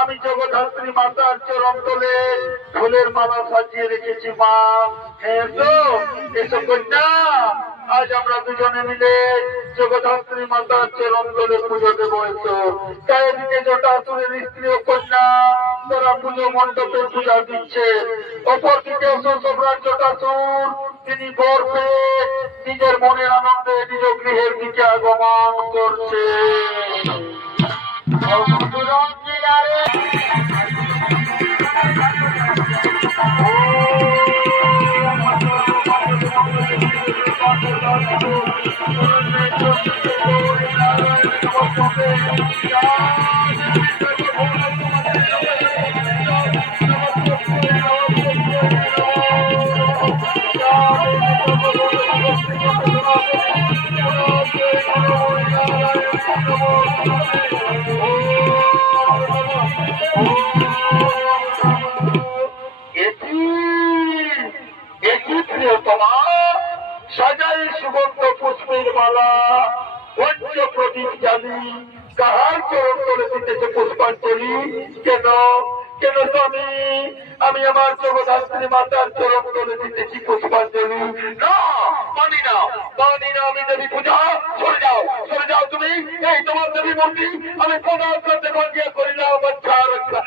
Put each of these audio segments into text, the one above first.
আমি জগদ্ধাত্রী মাতার চরণ তলে ফুলের মালা সাজিয়ে রেখেছি মা। হ্যাঁ তো এসো কন্যা, আজ আমরা দুজনে মিলে জগদ্ধাত্রী মাতার চরণ তলে পুজো দেবো। এসো চারিদিকে জটাসুরের স্ত্রী ও কন্যা তারা পুজো মণ্ডপে পূজা দিচ্ছে। অপরদিকে সম্রাট জটাসুর তিনি বর পেয়ে নিজের মনের আনন্দে নিজ গৃহের দিকে আগমন করছে। সাজাই সুগন্ধ পুষ্পের মালা পঞ্চ প্রদীপ জ্বালি কাহার চরণ তলে দিতেছে পুষ্পাঞ্জলি। কেন কেন স্বামী, আমি আমার জগদ্ধাত্রী মাতার চরণ তলে দিতেছি পুষ্পাঞ্জলি। না মানি না, মানি না, আমি দেবী পূজা। সরে যাও, সরে যাও তুমি। এই তোমার দেবী মূর্তি আমি প্রণাম করতে ভাঙ্গিয়া করিলাম বাচ্চা রক্ষা।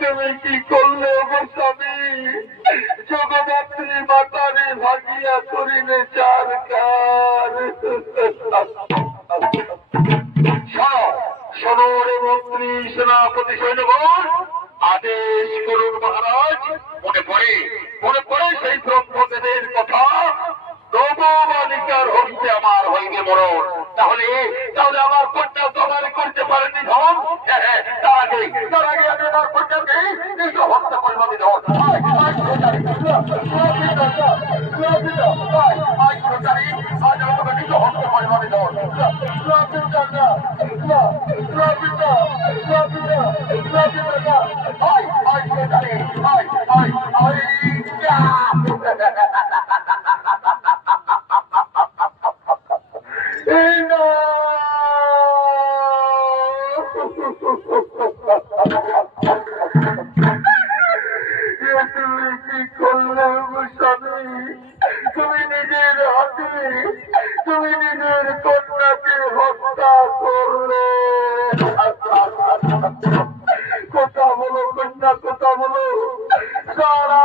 তুমি কি করলে গো স্বামী? জগদ্ধাত্রী মাতারে ভাগিয়া করিলে চার কার। শোনো রে মন্ত্রী, সেনাপতি, সৈন্যগণ, আদেশ করুন মহারাজ। মনে পড়ে সেই ব্রহ্মদেবের কথা, নববালিকার হস্তে আমার হইবে মরণ। তাহলে আমার কন্যা তো আমার করতে পারেনি ধন। তার আগে আমি আমার কন্যাকে নিজ হত্যা পরিমাণে ধন। তুমি নিজের হাতে তুমি নিজের কন্যাকে হত্যা করলে। কথা বলো কন্যা, কথা বলো, সারা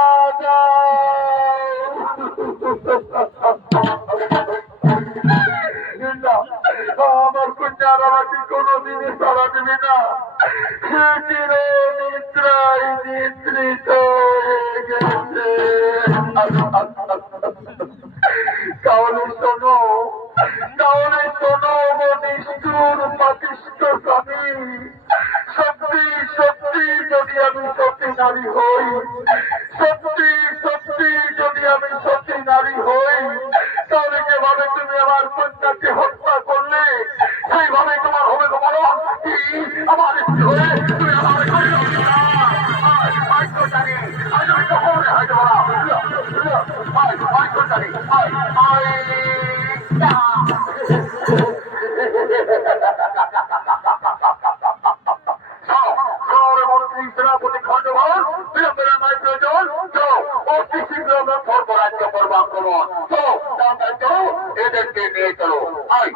আমার কন্যার আমাকে কোনদিনই সারা দেবে না। সে চির নিদ্রায় নিদ্রিত হয়ে গেছে। তাহলে শোনো, নিষ্ঠুর পাপিষ্ঠ স্বামী, সত্যি সত্যি যদি আমি সতী নারী হই, সত্যি সত্যি যদি আমি সতী নারী হই, তাহলে যেভাবে তুমি আমার কন্যাকে হত্যা করলে সেইভাবে তোমার হবে তোমার আমার হয়ে তুমি আমার সেনাপতি খণ্ডবল বিলম্বের নয় প্রয়োজন। তো অতি শীঘ্র আমরা সর্বরাজ্য করবো আক্রমণ। তো এদেরকে নিয়ে চলো। আই